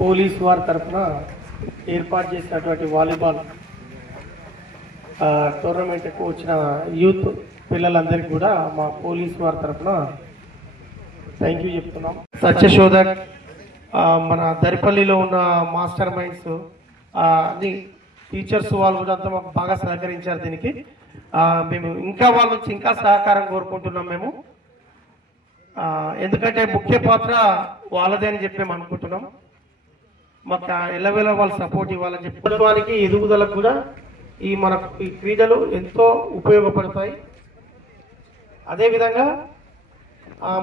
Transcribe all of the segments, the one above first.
Police వారి తరఫున ఏర్పాటు చేసినటువంటి వాలీబాల్ టోర్నమెంట్కు వచ్చిన యూత్ పిల్లలందరికీ కూడా మా పోలీస్ వారి తరఫున థ్యాంక్ యూ చెప్తున్నాం. సత్యశోధక్ మన దరిపల్లిలో ఉన్న మాస్టర్ మైండ్స్ అన్ని టీచర్స్ వాళ్ళు కూడా అంతా మాకు బాగా సహకరించారు. దీనికి మేము ఇంకా వాళ్ళ నుంచి ఇంకా సహకారం కోరుకుంటున్నాం. మేము ఎందుకంటే ముఖ్య పాత్ర వాళ్ళదే అని చెప్పి మేము అనుకుంటున్నాం. మాకు ఎల్లవేళ వాళ్ళు సపోర్ట్ ఇవ్వాలని చెప్పి ప్రభుత్వానికి ఎదుగుదలకు కూడా ఈ క్రీడలు ఎంతో ఉపయోగపడతాయి. అదేవిధంగా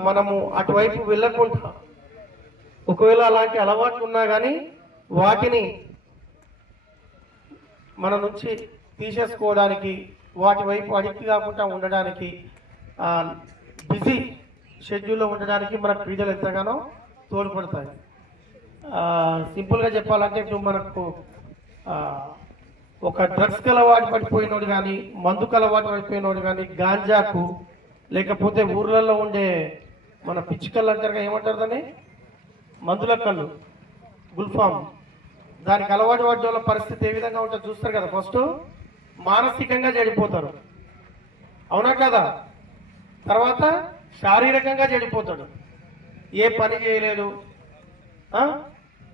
మనము అటువైపు వెళ్ళకుండా ఒకవేళ అలాంటి అలవాట్లు ఉన్నా కానీ వాటిని మన నుంచి తీసేసుకోవడానికి, వాటి వైపు అడిక్ట్ కాకుండా ఉండడానికి, బిజీ షెడ్యూల్లో ఉండడానికి మన క్రీడలు ఎంతగానో తోడ్పడతాయి. సింపుల్గా చెప్పాలంటే ఇప్పుడు మనకు ఒక డ్రగ్స్కి అలవాటు పడిపోయినోడు కానీ, మందుకు అలవాటు పడిపోయినోడు కానీ, గాంజాకు లేకపోతే ఊర్లలో ఉండే మన పిచ్చికళ్ళు అంటారు, ఏమంటారు దాన్ని, మందుల కళ్ళు, గుల్ఫామ్, దానికి అలవాటు పడ్డ వాళ్ళ పరిస్థితి ఏ విధంగా ఉంటుందో చూస్తారు కదా. ఫస్ట్ మానసికంగా చెడిపోతారు, అవునా కదా. తర్వాత శారీరకంగా చెడిపోతాడు, ఏ పని చేయలేడు,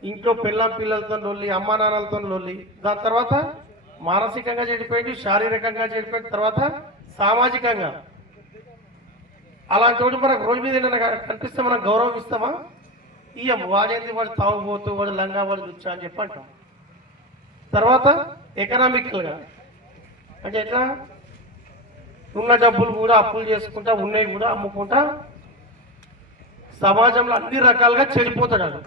ఇంట్లో పిల్లలతో లొల్లి, అమ్మా నాన్నలతో లొల్లి. దాని తర్వాత మానసికంగా చెడిపోయింది, శారీరకంగా చెడిపోయిన తర్వాత సామాజికంగా. అలాంటి వాడు మనకు రోజు మీద కనిపిస్తే మనం గౌరవం ఇస్తామా? ఇయ్యం. వాడేంది, వాడు తాగుబోతూ, వాడు లంగా, వాడు రుచ్చా అని చెప్పి అంటాం. తర్వాత ఎకనామికల్గా అంటే ఎట్లా, ఉన్న డబ్బులు కూడా అప్పులు చేసుకుంటా, ఉన్నవి కూడా అమ్ముకుంటా సమాజంలో అన్ని రకాలుగా చెడిపోతాడు.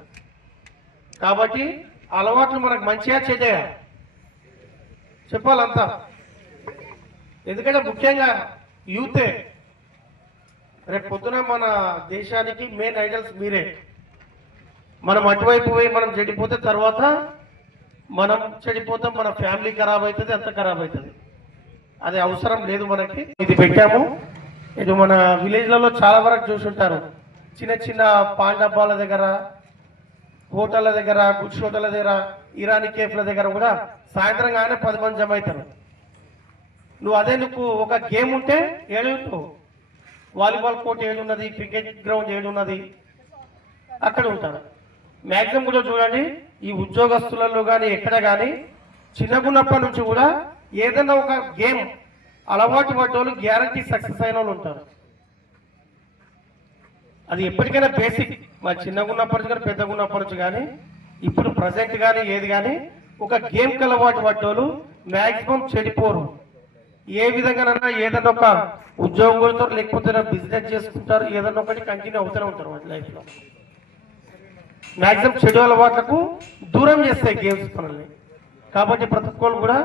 కాబట్టి అలవాట్లు మనకు మంచిగా చెడ్డయా చెప్పాలంతా. ఎందుకంటే ముఖ్యంగా యూతే రేపు పొద్దున మన దేశానికి మెయిన్ ఐడల్స్ మీరే. మనం అటువైపు పోయి మనం చెడిపోతే తర్వాత మనం చెడిపోతాం, మన ఫ్యామిలీ ఖరాబ్ అవుతుంది, అంత ఖరాబ్ అవుతుంది. అది అవసరం లేదు మనకి. ఇది పెట్టాము. ఇది మన విలేజ్లలో చాలా వరకు చూసుంటారు, చిన్న చిన్న పాన్ డబ్బాల దగ్గర, హోటళ్ళ దగ్గర, గుడ్స్ హోటళ్ళ దగ్గర, ఇరానీ కేఫ్ల దగ్గర కూడా సాయంత్రం కానీ 10 మంది జమ అవుతారు. నువ్వు ఒక గేమ్ ఉంటే ఏడు, వాలీబాల్ కోర్ట్ ఏడున్నది, క్రికెట్ గ్రౌండ్ ఏడున్నది, అక్కడ ఉంటారు. మ్యాక్సిమం కూడా చూడండి, ఈ ఉద్యోగస్తులలో కానీ ఎక్కడ కానీ చిన్నగున్నప్పటి నుంచి కూడా ఏదైనా ఒక గేమ్ అలవాటు పడ్డోళ్ళు గ్యారంటీ సక్సెస్ అయిన వాళ్ళు ఉంటారు. అది ఎప్పటికైనా బేసిక్. మా చిన్నగున్నప్పటి నుంచి కానీ పెద్దగున్నప్పటి నుంచి కానీ ఇప్పుడు ప్రజెంట్ కానీ ఏది కానీ ఒక గేమ్కి అలవాటు పడ్డోళ్ళు మ్యాక్సిమం చెడిపోరు. ఏ విధంగానైనా ఏదైనా ఒక ఉద్యోగం కొడతారు, లేకపోతే బిజినెస్ చేసుకుంటారు, ఏదైనా ఒకటి కంటిన్యూ అవుతూనే ఉంటారు వాటి లైఫ్లో. మ్యాక్సిమం చెడు అలవాట్లకు దూరం చేస్తాయి గేమ్స్ మనల్ని. కాబట్టి ప్రతి ఒక్కరు కూడా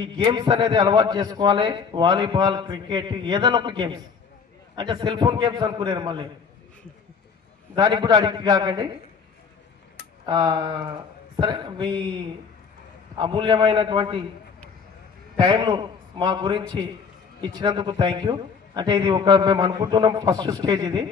ఈ గేమ్స్ అనేది అలవాటు చేసుకోవాలి. వాలీబాల్, క్రికెట్, ఏదైనా ఒక గేమ్స్. అంటే సెల్ ఫోన్ గేమ్స్ అనుకునేరు, మళ్ళీ దానికి కూడా అడిక్ట్ కాకండి. సరే, మీ అమూల్యమైనటువంటి టైంను మా గురించి ఇచ్చినందుకు థ్యాంక్ యూ. అంటే ఇది మేము అనుకుంటున్నాం ఫస్ట్ స్టేజ్ ఇది.